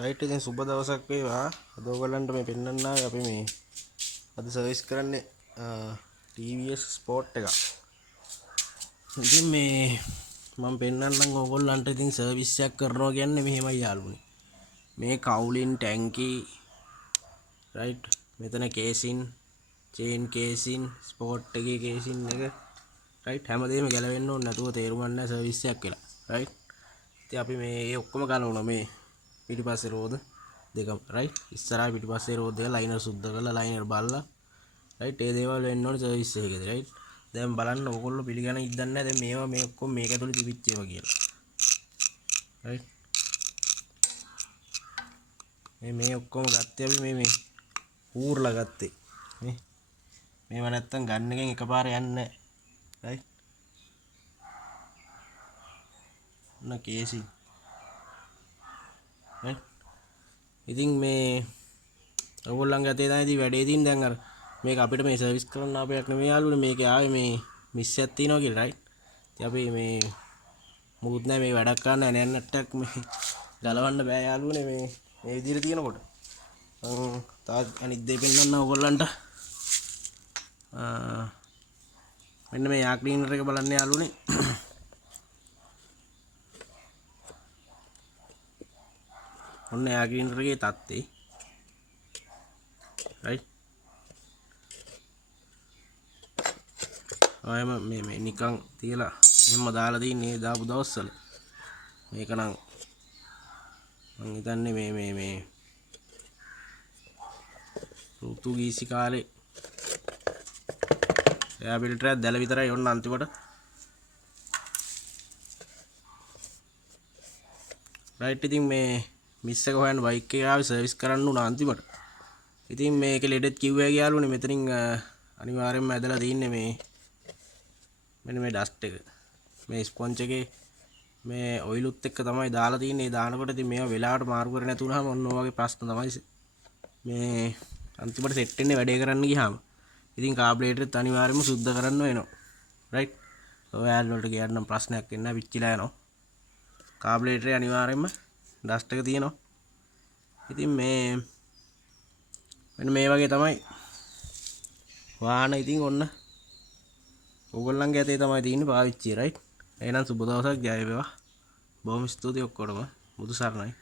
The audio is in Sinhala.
රයිට් ඉතින් සුබ දවසක් වේවා. අද ඔයගලන්ට මේ පෙන්වන්න ආවේ අපි මේ අද සර්විස් කරන්නේ TVS ස්පෝර්ට් එක. ඉතින් මේ මම පෙන්වන්නම් ඔයගොල්ලන්ට ඉතින් සර්විස් එකක් කරනවා කියන්නේ මෙහෙමයි යාළුවනේ. මේ කවුලින් ටැංකි රයිට් මෙතන කේසින් චේන් කේසින් ස්පෝර්ට් එකේ කේසින් එක රයිට් හැමදේම ගැලවෙන්න ඕනේ නැතුව තේරුම් ගන්න සර්විස් එකක් කියලා. රයිට්. ඉතින් අපි මේ ඔක්කොම ගලවනවා මේ පිටිපස්සේ රෝද දෙකම රයිට් ඉස්සරහා පිටිපස්සේ රෝද දෙක ලයිනර් සුද්ධ කරලා ලයිනර් බලලා රයිට් ඒ දේවල් වෙන්න ඕනේ සර්විස් එකේදී රයිට් දැන් බලන්න ඕගොල්ලෝ පිළිගන්න ඉද්දන්නේ නැහැ දැන් මේවා මේ ඔක්කොම මේක ඇතුලේ තිබිච්ච ඒවා කියලා රයිට් මේ ඔක්කොම ගත්තේ අපි මේ ඌර්ලා ගත්තේ මේවා නැත්තම් ගන්න එකෙන් එකපාර යන්නේ නැහැ රයිට් ඔන්න කේසි රයිට් ඉතින් මේ ඔයගොල්ලන්ගේ අතේ තමයි ඉතින් වැඩේ තියෙන්නේ දැන් අර මේක අපිට මේ සර්විස් කරන්න ආපයක් නෙමෙයි යාළුවනේ මේකේ ආවේ මේ මිස් එකක් තියෙනවා කියලා රයිට් ඉතින් අපි මේ මුකුත් නැහැ මේ වැඩක් කරන්න නැහැ නැන්නට්ටක් මේ ගලවන්න බෑ යාළුවනේ මේ විදිහට තියෙනකොට තාත් අනිත් දෙය පෙන්නන්න ඔයගොල්ලන්ට මෙන්න මේ යා ක්ලීනර් එක බලන්න යාළුවනේ ඔන්න යා ක්ලීනර් එකේ තත්ත්වේ right ආයම මේ නිකන් තියලා එහෙම දාලා තින්නේ දාපු දවස්වල මේක නම් මං හිතන්නේ මේ පෘතුගීසි කාලේ එයා ෆිල්ටරයක් දැල විතරයි ඔන්න අන්තිමට right ඉතින් මේ මිස් එක හොයන්න බයික් එක ආවේ සර්විස් කරන්න උනා අන්තිමට ඉතින් මේක ලෙඩෙත් කිව්වා ගියාලුනේ මෙතනින් අනිවාර්යෙන්ම ඇදලා තින්නේ මේ මෙන්න මේ ඩස්ට් එක මේ ස්පොන්ජ් එකේ මේ ඔයිලුත් එක්ක තමයි දාලා තින්නේ ඒ දානකොට ඉතින් මේවා වෙලාවට මාරු කරේ නැතුනහම ඔන්න ඔය වගේ ප්‍රශ්න තමයි මේ අන්තිමට සෙට් වෙන්නේ වැඩේ කරන්න ගියාම ඉතින් කාබ්ලේටරෙත් අනිවාර්යෙන්ම සුද්ධ කරන්න වෙනවා රයිට් ඔය ඇල් වලට ගියනම් ප්‍රශ්නයක් වෙන්නේ නැහැ පිච්චිලා යනවා කාබ්ලේටරේ අනිවාර්යෙන්ම ඩස්ට් එක තියෙනවා ඉතින් මේ මෙන්න මේ වගේ තමයි වාහන ඉතින් ඔන්න ඕගොල්ලන්ගේ අතේ තමයි තියෙන්නේ පාවිච්චි රයිට් එහෙනම් සුබ දවසක් ජය වේවා බොහොම ස්තුතියි ඔක්කොටම බුදු සරණයි